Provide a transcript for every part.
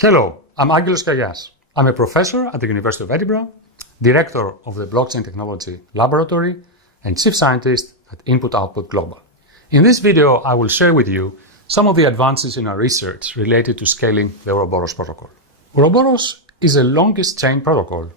Hello, I'm Aggelos Kiayias. I'm a professor at the University of Edinburgh, director of the Blockchain Technology Laboratory, and chief scientist at Input Output Global. In this video, I will share with you some of the advances in our research related to scaling the Ouroboros protocol. Ouroboros is a longest chain protocol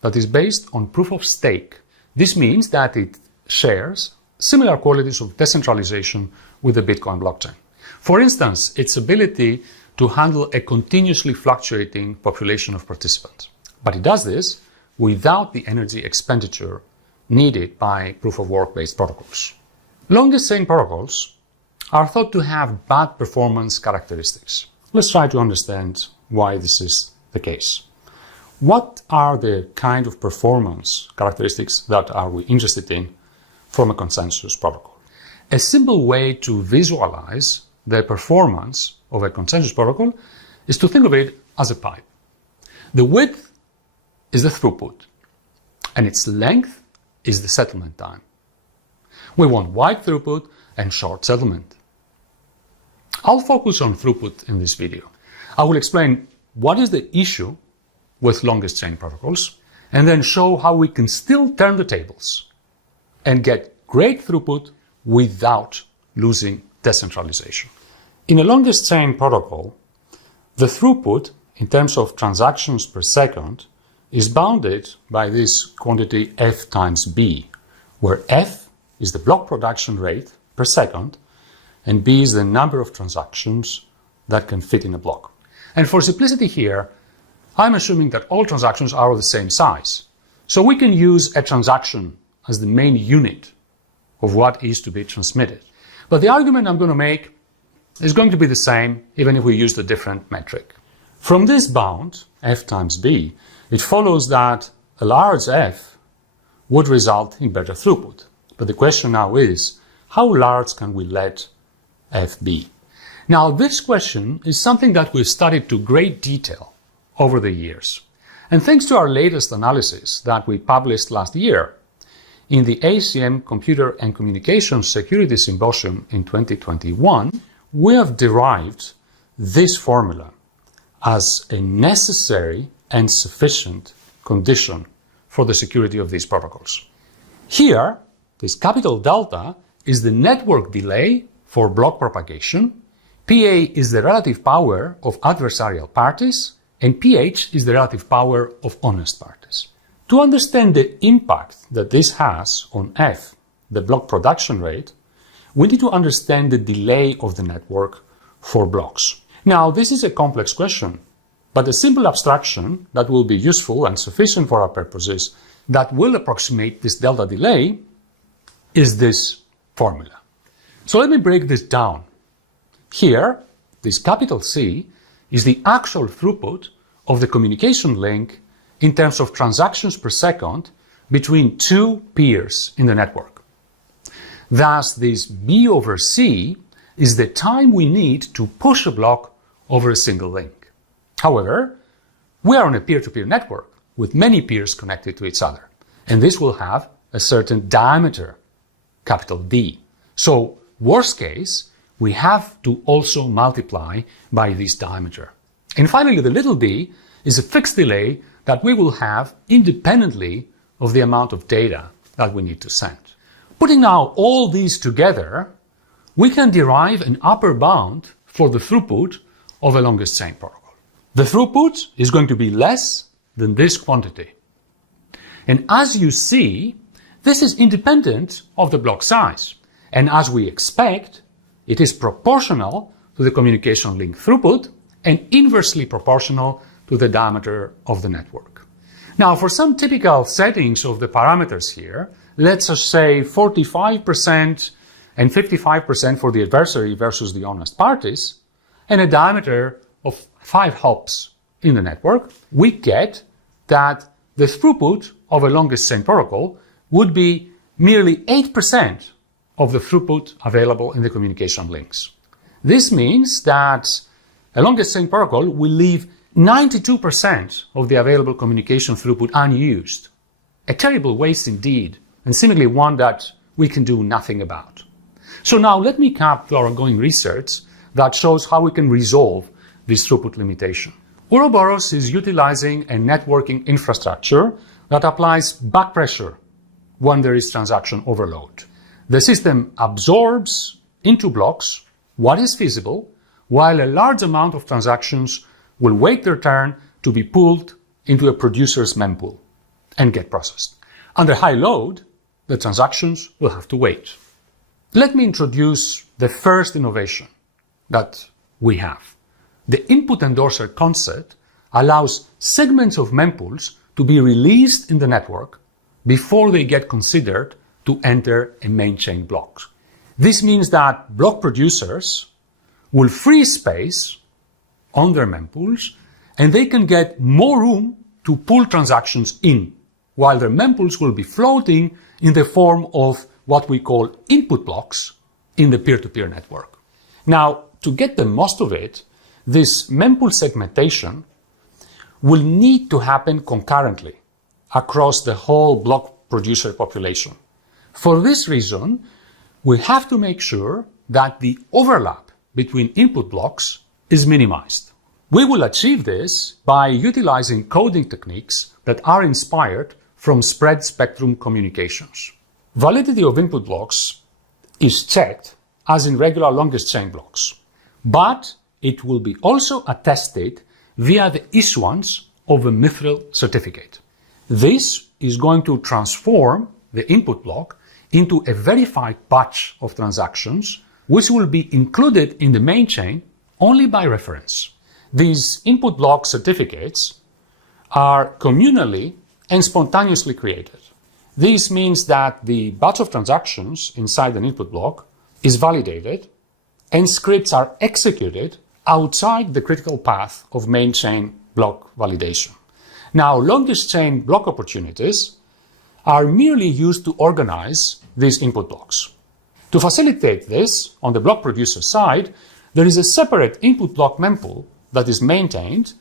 that is based on proof of stake. This means that it shares similar qualities of decentralization with the Bitcoin blockchain. For instance, its ability to handle a continuously fluctuating population of participants. But it does this without the energy expenditure needed by proof-of-work-based protocols. Longest chain protocols are thought to have bad performance characteristics. Let's try to understand why this is the case. What are the kind of performance characteristics that are we interested in from a consensus protocol? A simple way to visualize the performance of a consensus protocol is to think of it as a pipe. The width is the throughput, and its length is the settlement time. We want wide throughput and short settlement. I'll focus on throughput in this video. I will explain what is the issue with longest chain protocols, and then show how we can still turn the tables and get great throughput without losing decentralization. In a longest chain protocol, the throughput in terms of transactions per second is bounded by this quantity f times b, where f is the block production rate per second and b is the number of transactions that can fit in a block. And for simplicity here, I'm assuming that all transactions are of the same size. So we can use a transaction as the main unit of what is to be transmitted. But the argument I'm going to make is going to be the same even if we use a different metric. From this bound, f times b, it follows that a large f would result in better throughput. But the question now is, how large can we let f be? Now, this question is something that we've studied to great detail over the years. And thanks to our latest analysis that we published last year in the ACM Computer and Communications Security Symposium in 2021, we have derived this formula as a necessary and sufficient condition for the security of these protocols. Here, this capital delta is the network delay for block propagation, PA is the relative power of adversarial parties, and pH is the relative power of honest parties. To understand the impact that this has on F, the block production rate, we need to understand the delay of the network for blocks. Now, this is a complex question, but a simple abstraction that will be useful and sufficient for our purposes that will approximate this delta delay is this formula. So let me break this down. Here, this capital C is the actual throughput of the communication link in terms of transactions per second between two peers in the network. Thus, this B over C is the time we need to push a block over a single link. However, we are on a peer-to-peer network with many peers connected to each other, and this will have a certain diameter, capital D. So, worst case, we have to also multiply by this diameter. And finally, the little d is a fixed delay that we will have independently of the amount of data that we need to send. Putting now all these together, we can derive an upper bound for the throughput of a longest chain protocol. The throughput is going to be less than this quantity. And as you see, this is independent of the block size. And as we expect, it is proportional to the communication link throughput and inversely proportional to the diameter of the network. Now, for some typical settings of the parameters here, let's just say 45% and 55% for the adversary versus the honest parties, and a diameter of 5 hops in the network, we get that the throughput of a longest chain protocol would be merely 8% of the throughput available in the communication links. This means that a longest chain protocol will leave 92% of the available communication throughput unused. A terrible waste indeed, and seemingly one that we can do nothing about. So now let me cap to our ongoing research that shows how we can resolve this throughput limitation. Ouroboros is utilizing a networking infrastructure that applies back pressure when there is transaction overload. The system absorbs into blocks what is feasible, while a large amount of transactions will wait their turn to be pulled into a producer's mempool and get processed. Under high load, the transactions will have to wait. Let me introduce the first innovation that we have. The input endorser concept allows segments of mempools to be released in the network before they get considered to enter a main chain block. This means that block producers will free space on their mempools and they can get more room to pull transactions in, while their mempools will be floating in the form of what we call input blocks in the peer-to-peer network. Now, to get the most of it, this mempool segmentation will need to happen concurrently across the whole block producer population. For this reason, we have to make sure that the overlap between input blocks is minimized. We will achieve this by utilizing coding techniques that are inspired from spread spectrum communications. Validity of input blocks is checked as in regular longest chain blocks, but it will be also attested via the issuance of a mithril certificate. This is going to transform the input block into a verified batch of transactions, which will be included in the main chain only by reference. These input block certificates are communally and spontaneously created. This means that the batch of transactions inside an input block is validated and scripts are executed outside the critical path of main chain block validation. Now, longest chain block opportunities are merely used to organize these input blocks. To facilitate this, on the block producer side, there is a separate input block mempool that is maintained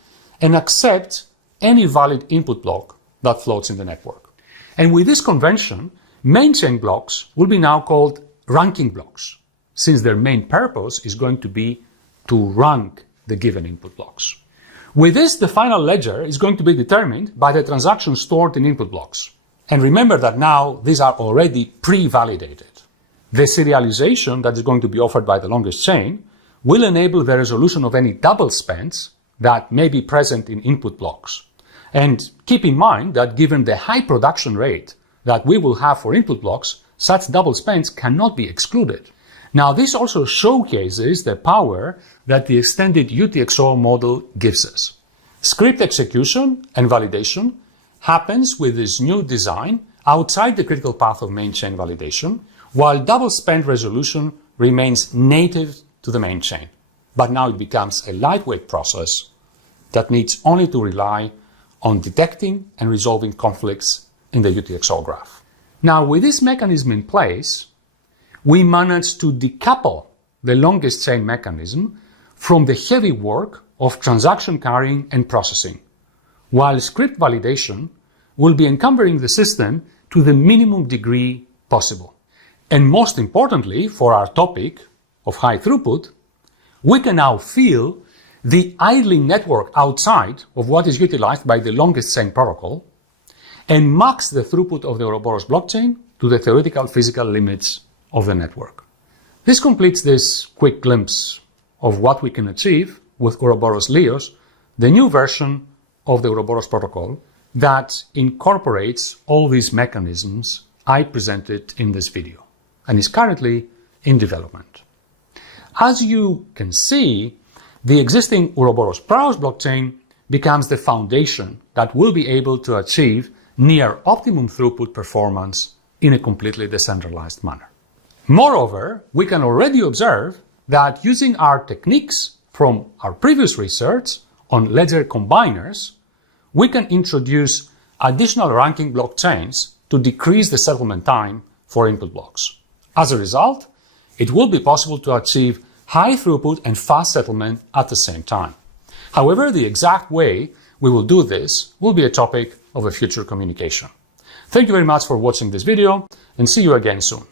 and accepts any valid input block that floats in the network. And with this convention, main chain blocks will be now called ranking blocks, since their main purpose is going to be to rank the given input blocks. With this, the final ledger is going to be determined by the transactions stored in input blocks. And remember that now these are already pre-validated. The serialization that is going to be offered by the longest chain will enable the resolution of any double spends that may be present in input blocks. And keep in mind that given the high production rate that we will have for input blocks, such double spends cannot be excluded. Now, this also showcases the power that the extended UTXO model gives us. Script execution and validation happens with this new design outside the critical path of main chain validation, while double spend resolution remains native to the main chain. But now it becomes a lightweight process that needs only to rely on detecting and resolving conflicts in the UTXO graph. Now, with this mechanism in place, we managed to decouple the longest chain mechanism from the heavy work of transaction carrying and processing, while script validation will be encumbering the system to the minimum degree possible. And most importantly, for our topic of high throughput, we can now feel the idling network outside of what is utilized by the longest chain protocol and max the throughput of the Ouroboros blockchain to the theoretical physical limits of the network. This completes this quick glimpse of what we can achieve with Ouroboros Lios, the new version of the Ouroboros protocol that incorporates all these mechanisms I presented in this video and is currently in development. As you can see, the existing Ouroboros Praos blockchain becomes the foundation that will be able to achieve near optimum throughput performance in a completely decentralized manner. Moreover, we can already observe that using our techniques from our previous research on ledger combiners, we can introduce additional ranking blockchains to decrease the settlement time for input blocks. As a result, it will be possible to achieve high throughput and fast settlement at the same time. However, the exact way we will do this will be a topic of a future communication. Thank you very much for watching this video and see you again soon.